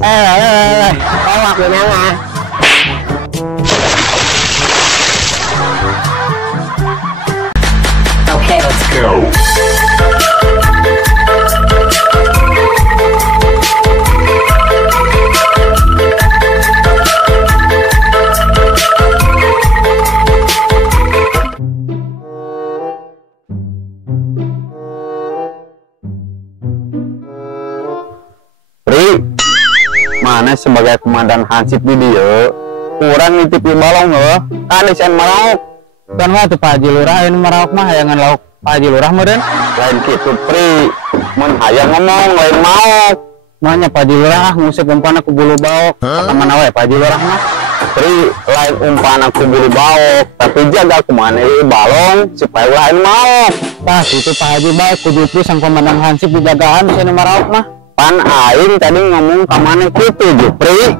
Tolak gimana? Okay, let's go. Mana sebagai komandan hansip di dia kurang nitipi balong loh kan isen marauk kan waktu Pak Haji Lurah ini marauk mah hayangan lauk Pak Haji Lurah meren lain gitu pri mun hayang ngomong lain mau makanya Pak Haji Lurah ngusip umpan aku bulu baok kata mana wae Pak Haji Lurah mah pri lain umpan aku bulu baok tapi jaga kemana balong supaya lain mau pas itu Pak Haji baik kudu sang komandan hansip di jagaan sini marauk mah pan aing tadi ngomong kemana gitu Jupri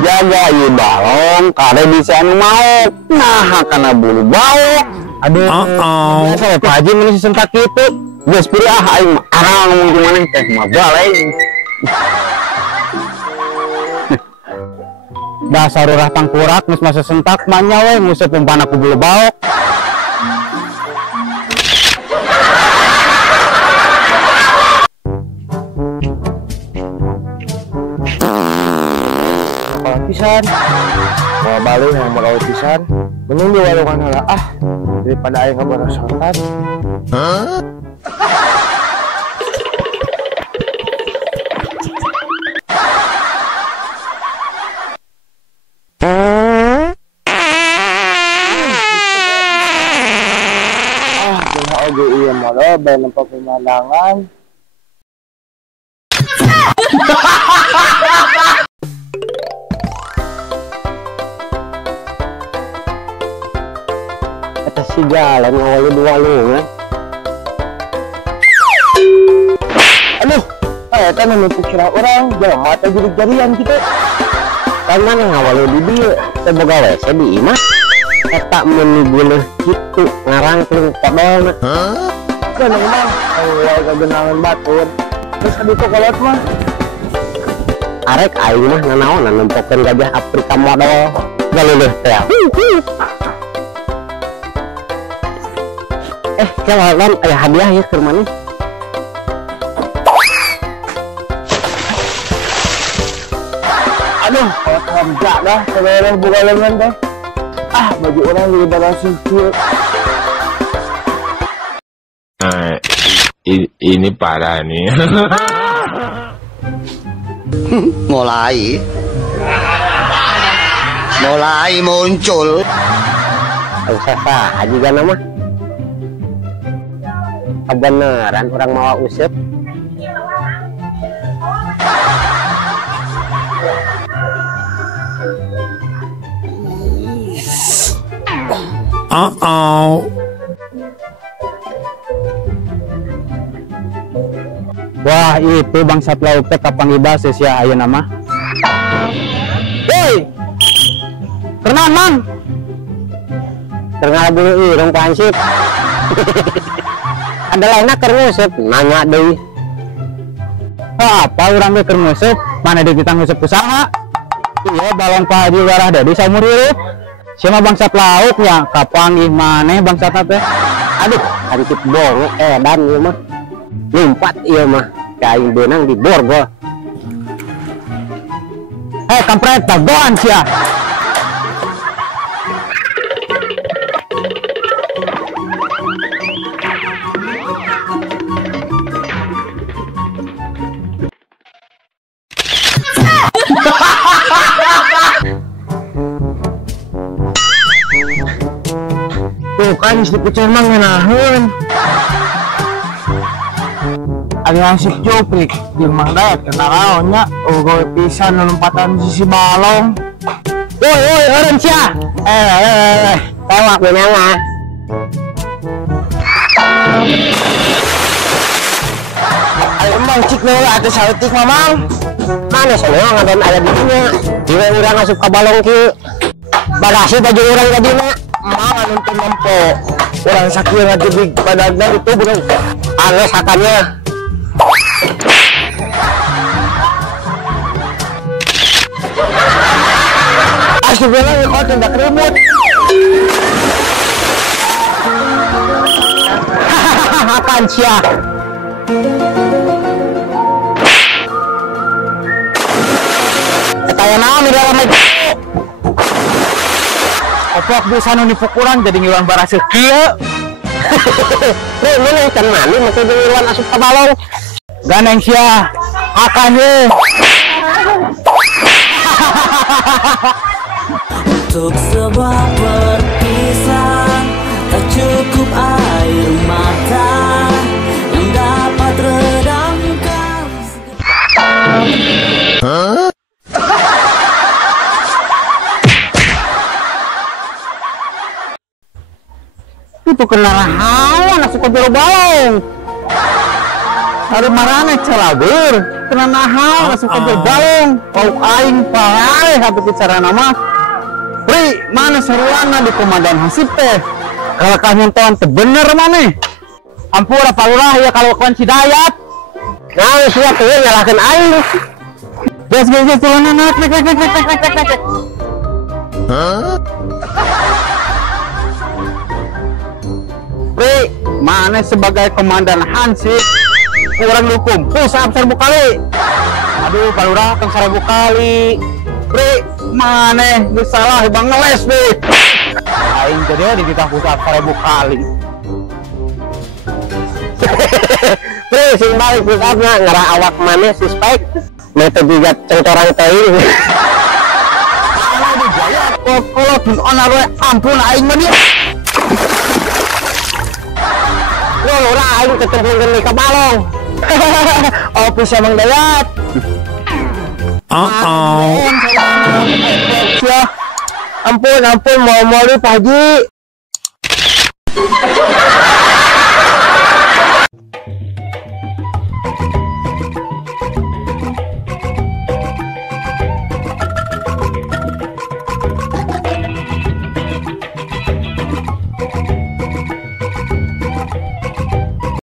jaga ieu balong kada bisa mau nah karena bulu bau aduh biasa Pak Haji meni sentak gitu geus pirah aing arang ngomong gimana teh mah baleng dasar urah tangkurak geus masa sentak manya we ngusip umpan aku bulu baok pisan mau balik yang mau pisan mending di warungan lah daripada aing kebarosotan. Oke iya malo bae nempo pemandangan. Si jalan ngawali dua lungan. Aduh, kan menutup kira orang jangan mata jadi-jadian gitu. Kan mana ngawali di dia sebagai WC di imah. Eta menibuleh gitu ngarangkeun kodolna. Kan mah awal kegenangan batur. Terus aditu kolot mah. Arek aing mah nanaon nempokeun gajah Afrika modal. Galeuleeh teh. Kawan ayah hadiah ya ke rumah nih. Aduh, kalau kerja dah, kalau buka lengan deh. Baju orang juga dalam sipil. Ini parah nih. Mulai muncul. Usaha aja kan nama. Kebenaran orang mau usep wah itu bangsat lauk teh kapang ibas sia aya nama hei kerenan mang tengah bulu irung pansip ada lainnya kermusep nanya deh apa orang ge kermusep mana di kita ngusep usaha iya balong Pak Haji Lurah dari saumur hidup siapa bangsat lauknya kapanggih maneh bangsat teh aduh hancip bong dan ieu mah lumpat ieu mah kain benang di borgol kampret dagoan sia bukan si pucuk mah ngenaheun ada asik joprik jeung Mang Dayat kenaraonnya ugo pisan lompatan sisi balong woi eureun sia tewak beunang ayo emang cik neula atuh saeutik mamang mana soalnya ngadan aya di dinya dieu urang asup ka balong kieu bagasi baju urang ka dina mah nuntun nempo urang sakieu ngajebig badagna itu bener anu sakannya sebenarnya kau tidak keribut. Akan sia. Kaya naon di dalam itu. Opok bisa nu dipukulan jadi ngiluan barasa kieu. Nih, ini ikan mani masih ngiluan asup ka balong. Ganeng sia. Akan ye. Untuk sebuah perpisahan tak cukup air mata yang dapat redamkan. Itu kena rahawan asup ka jero balong. Ari marane calabeur, kena nahawan asup ka jero balong. Kau aing pae hatu bicarana mah. Pri, mana seruanna di komandan Hansip teh? Kalau kamu nonton teh bener mana? Ampura palurah ya kalau kawan Cidayat. Nah, siap tuh nyalakan aing. Gas turunan naik. Pri, mana sebagai komandan Hansip? Kurang dikumpul saat 1000 kali. Aduh, palurah kan 1000 kali. Pri, mana disalah bang ngeles nih. Aing jadi di kita pusat 1000 kali. Pri, sing balik pusatnya ngera awak mana suspek. Mete juga cengcorang teuing. Kalau dijaya kalau onaroe ampun aing mah dia. Lo lurah aing ketemu ka balong. Opis Mang Dayat. Ampun, mau Pak Haji.